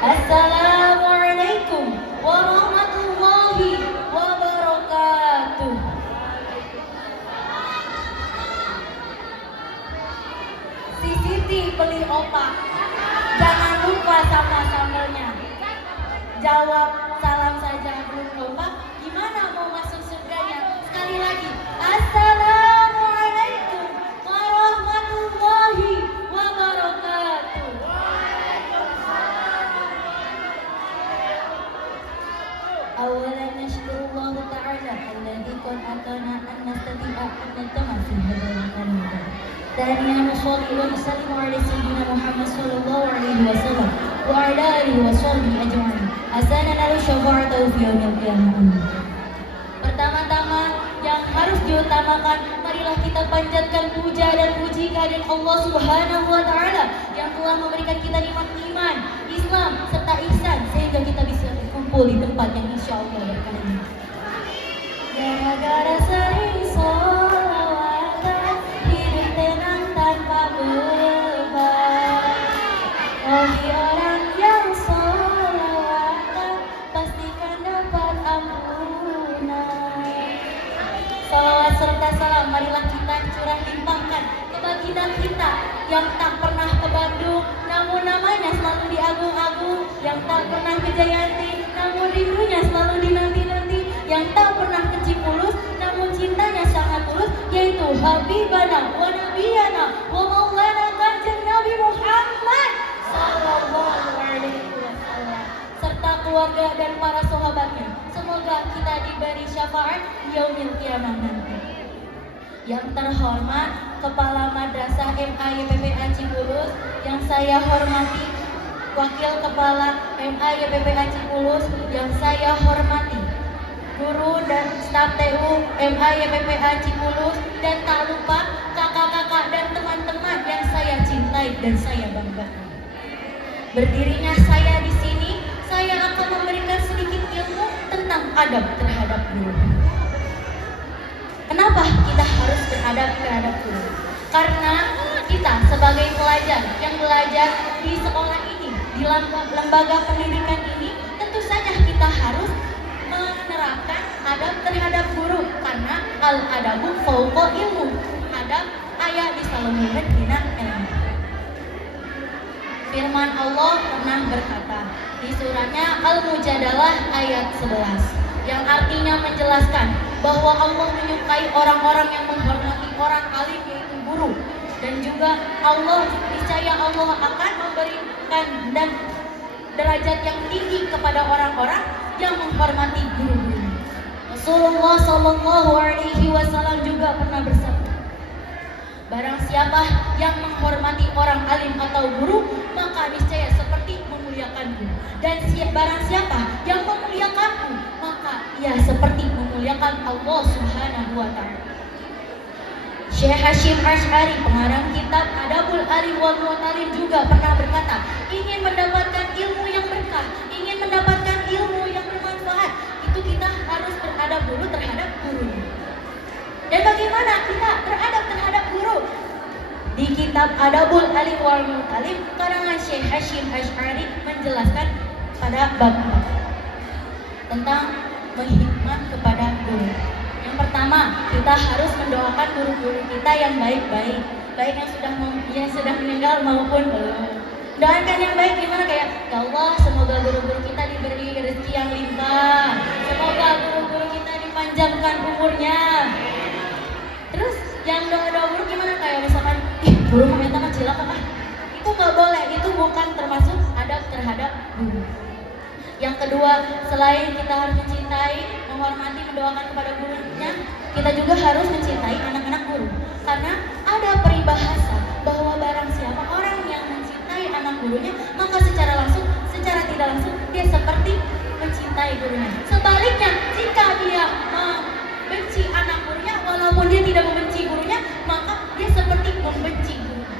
Assalamualaikum warahmatullahi wabarakatuh. Si Siti beli opak, jangan lupa sama sambelnya. Jawab salam saja belum opak, gimana mau masuk surganya? Sekali lagi, Assalamualaikum warahmatullahi wabarakatuh. Awalan nashkurullah ta'ala alladhi qad atana an nastati'a an natama fi hadal karim. Thaniyan nusalli wa nusallimu ala sayyidina Muhammad sallallahu alaihi wasallam wa ala alihi wa sahbihi ajma'in. Asanana syafa'atu fi yaumil qiyamah. Pertama-tama yang harus diutamakan, marilah kita panjatkan puja dan puji kehadirat Allah Subhanahu wa taala yang telah memberikan kita nikmat iman, Islam serta ihsan sehingga kita bisa berkumpul di tempat yang insyaallah berkah ini. Gara-gara sering sholawatan, hidup tenang tanpa beban. Wahai orang yang sholawatan, pastikan dapat ampunan. Salawat serta salam marilah kita curah limpahkan ke baginda kita yang tak pernah ke Bandung, namun namanya selalu diagung-agung, yang tak pernah ke Jayanti, namun rindunya selalu dinanti-nanti, yang tak pernah ke Cipulut, namun cintanya sangat tulus, yaitu Habibana wa Nabiyana wa Maulana Kanjeng Nabi Muhammad sallallahu alaihi wasallam serta keluarga dan para sahabatnya. Semoga kita diberi syafaat yaumil qiyamah nanti. Yang terhormat Kepala Madrasah MAYPPA Cipulus, yang saya hormati Wakil Kepala MAYPPA Cipulus, yang saya hormati guru dan staf TU MAYPPA Cipulus, dan tak lupa kakak-kakak dan teman-teman yang saya cintai dan saya banggakan. Berdirinya saya di sini, saya akan memberikan sedikit ilmu tentang adab terhadap guru. Kenapa kita harus beradab terhadap guru? Karena kita sebagai pelajar yang belajar di sekolah ini, di lembaga pendidikan ini, tentu saja kita harus menerapkan adab terhadap guru. Karena al-adabu fauqa ilmu, adab ayat di saluran dina ilmu. Firman Allah pernah berkata di suratnya Al-Mujadalah ayat 11, yang artinya menjelaskan bahwa Allah menyukai orang-orang yang menghormati orang alim, yaitu guru, dan juga Allah niscaya Allah akan memberikan dan derajat yang tinggi kepada orang-orang yang menghormati guru-guru. Rasulullah Shallallahu Alaihi Wasallam juga pernah bersabda, barang siapa yang menghormati orang alim atau guru, maka niscaya seperti memuliakan guru. Dan barang siapa yang memuliakanku, maka ia seperti memuliakan Allah Subhanahu wa Ta'ala. Syekh Hashim Asy'ari, pengarang kitab Adabul Arif wal Mu'talim, juga pernah berkata, ingin mendapatkan ilmu yang berkah, ingin mendapatkan ilmu yang bermanfaat, itu kita harus beradab dulu terhadap guru. Dan bagaimana kita beradab terhadap guru? Di kitab Adabul Arif wal Mu'talim karangan Syekh Hashim Asy'ari menjelaskan pada bab tentang menghikmat kepada guru. Yang pertama, kita harus mendoakan guru-guru kita yang baik-baik, baik yang sudah meninggal maupun belum. Doakan yang baik gimana, kayak ya Allah, semoga guru-guru kita diberi rezeki yang limpah, semoga guru-guru kita dipanjangkan umurnya. Terus yang doa-doa buruk gimana, kayak misalkan guru meminta cilaka itu nggak boleh, itu bukan termasuk adab terhadap guru. Yang kedua, selain kita harus mencintai, menghormati, mendoakan kepada gurunya, kita juga harus mencintai anak-anak guru. Karena ada peribahasa bahwa barang siapa orang yang mencintai anak gurunya, maka secara langsung, secara tidak langsung dia seperti mencintai gurunya. Sebaliknya, jika dia membenci anak gurunya, walaupun dia tidak membenci gurunya, maka dia seperti membenci gurunya.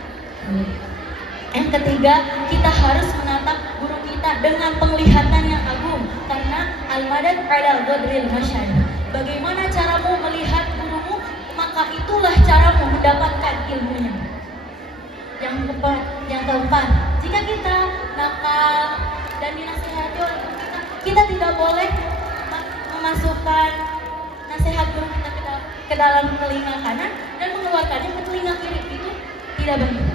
Yang ketiga, kita harus menatap guru kita dengan penglihatan yang agung, karena al-madad ala qadril masyayikh. Bagaimana caramu melihat gurumu, maka itulah caramu mendapatkan ilmunya. Yang keempat, jika kita nakal dan tidak boleh memasukkan nasihat guru kita ke dalam telinga kanan dan mengeluarkannya ke telinga kiri. Itu tidak begitu.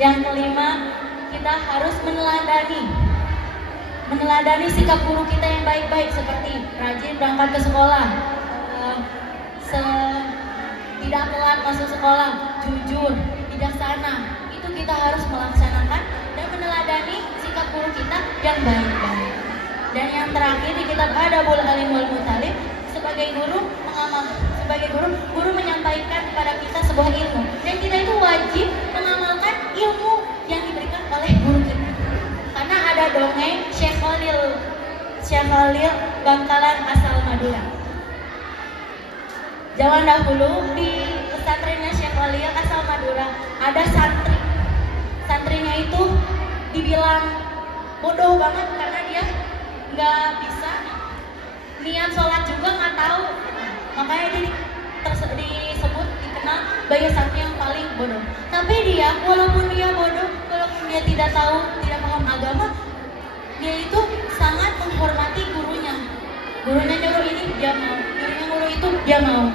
Yang kelima, kita harus meneladani sikap guru kita yang baik-baik, seperti rajin berangkat ke sekolah, tidak telat masuk sekolah, jujur, bijaksana. Itu kita harus melaksanakan dan meneladani sikap guru kita yang baik-baik. Dan yang terakhir di kitab Adabul Alim wal Muta'allim, sebagai guru menyampaikan kepada kita sebuah ilmu, dan kita itu wajib mengamalkan ilmu yang diberikan oleh guru kita. Karena ada dongeng Syekh Khalil Bangkalan asal Madura. Zaman dahulu di pesantrennya Syekh Khalil asal Madura ada santrinya itu dibilang bodoh banget karena dia nggak bisa niat sholat juga nggak tahu, makanya dia dikenal sebagai santri yang paling bodoh. Tapi dia walaupun dia bodoh, walaupun dia tidak tahu, tidak paham agama, dia itu sangat menghormati gurunya. Gurunya nyuruh ini dia mau, gurunya nyuruh itu dia mau.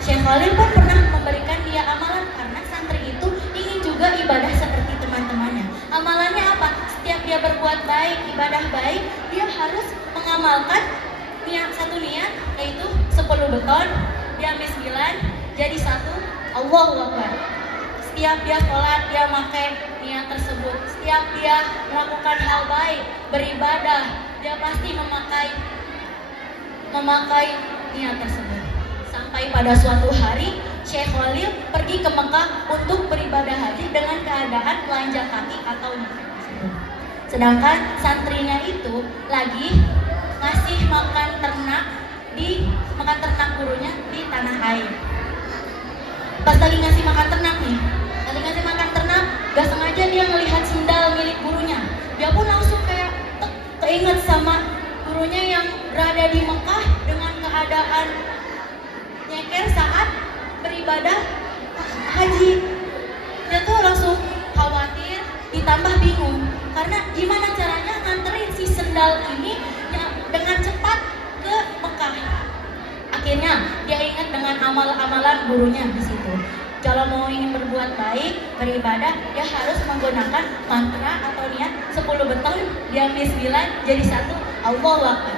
Syekh Khalil pun pernah memberikan dia amalan karena santri itu ingin juga ibadah seperti teman-temannya. Amalannya apa? Setiap dia berbuat baik, ibadah baik, dia harus mengamalkan satu niat, yaitu 10 beton diambil 9 jadi 1, Allahu Akbar. Setiap dia sholat, dia pakai niat tersebut. Setiap dia melakukan hal baik, beribadah, dia pasti memakai niat tersebut. Sampai pada suatu hari Syekh Khalil pergi ke Mekah untuk beribadah haji dengan keadaan telanjang kaki atau nyepet. Sedangkan santrinya itu lagi ngasih makan ternak gurunya di tanah air. Pas lagi ngasih makan ternak, gak sengaja dia ngelihat sendal milik gurunya. Dia pun langsung kayak keinget sama gurunya yang berada di Mekah dengan keadaan nyeker saat beribadah haji. Dia tuh langsung khawatir, ditambah bingung karena gimana caranya nganterin si sendal ini dengan cepat ke Mekah. Akhirnya dia ingat dengan amalan gurunya di situ. Kalau mau ingin berbuat baik, beribadah, dia harus menggunakan mantra atau niat 10 beton diambil 9 jadi 1, Allahu Akbar.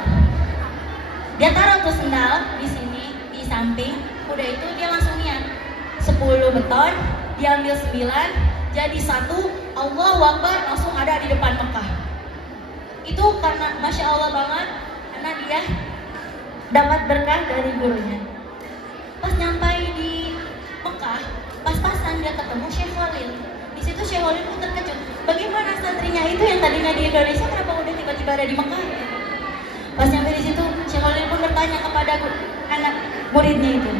Dia taruh tuh sendal di sini di samping, udah itu dia langsung niat 10 beton diambil 9 jadi 1, Allahu Akbar, langsung ada di depan Mekah. Itu karena Masya Allah banget, karena dia dapat berkah dari gurunya. Pas nyampai di Mekah, pas-pasan dia ketemu Syekh Khalil. Di situ Syekh Khalil pun terkejut. Bagaimana santrinya itu yang tadinya di Indonesia, kenapa udah tiba-tiba ada di Mekah? Pas nyampe di situ, Syekh Khalil pun bertanya kepada anak muridnya itu,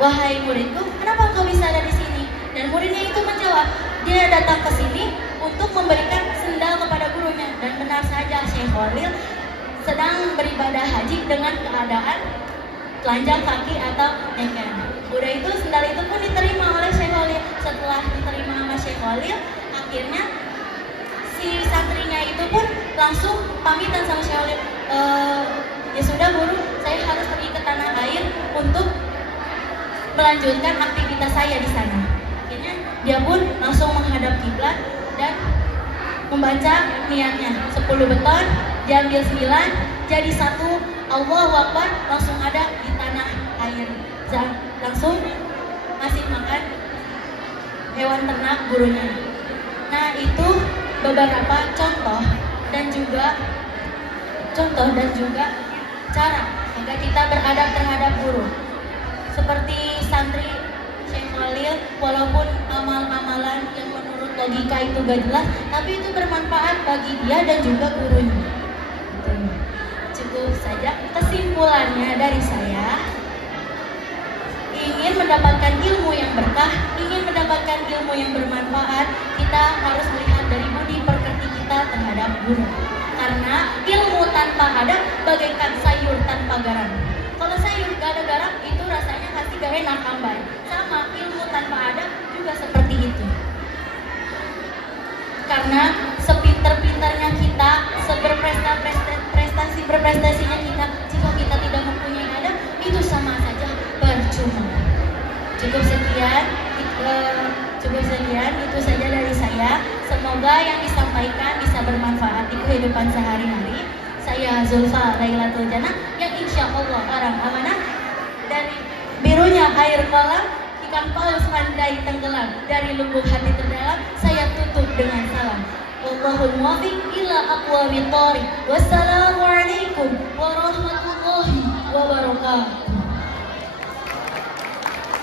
wahai muridku, kenapa engkau bisa ada di sini? Dan muridnya itu menjawab, dia datang ke sini untuk memberikan sendal kepada gurunya. Dan benar saja, Syekh Khalil sedang beribadah haji dengan keadaan telanjang kaki atau nyeker. Udah itu sendal itu pun diterima oleh Syekh Khalil. Setelah diterima sama Syekh Khalil, akhirnya si santrinya itu pun langsung pamitan sama Syekh Khalil. Ya sudah guru, saya harus pergi ke tanah air untuk melanjutkan aktivitas saya di sana. Akhirnya dia pun langsung menghadap kiblat dan membaca niatnya 10 beton diambil 9 jadi 1, Allahu Akbar, langsung ada di tanah air. Langsung ngasih makan hewan ternak gurunya. Nah, itu beberapa contoh dan juga cara agar kita beradab terhadap guru. Seperti santri Syekh Khalil, walaupun amal-amalan yang menurut logika itu gak jelas, tapi itu bermanfaat bagi dia dan juga gurunya. Cukup saja kesimpulannya dari saya. Ingin mendapatkan ilmu yang berkah, ingin mendapatkan ilmu yang bermanfaat, kita harus melihat dari budi pekerti kita terhadap guru. Karena ilmu tanpa adab bagaikan sayur tanpa garam. Kalau sayur gak ada garam, itu rasanya pasti gak enak, ambai. Sama ilmu tanpa adab juga seperti itu. Karena sepinter-pinternya kita, seberprestasi sekian, itu saja dari saya. Semoga yang disampaikan bisa bermanfaat di kehidupan sehari-hari. Saya Zulfa Lailatul Jannah yang insya Allah orang amanah dari birunya air kolam, ikan paus pandai tenggelam, dari lubuk hati terdalam saya tutup dengan salam. Wallahul muwaffiq ila aqwamit thoriq. Wassalamualaikum warahmatullahi wabarakatuh.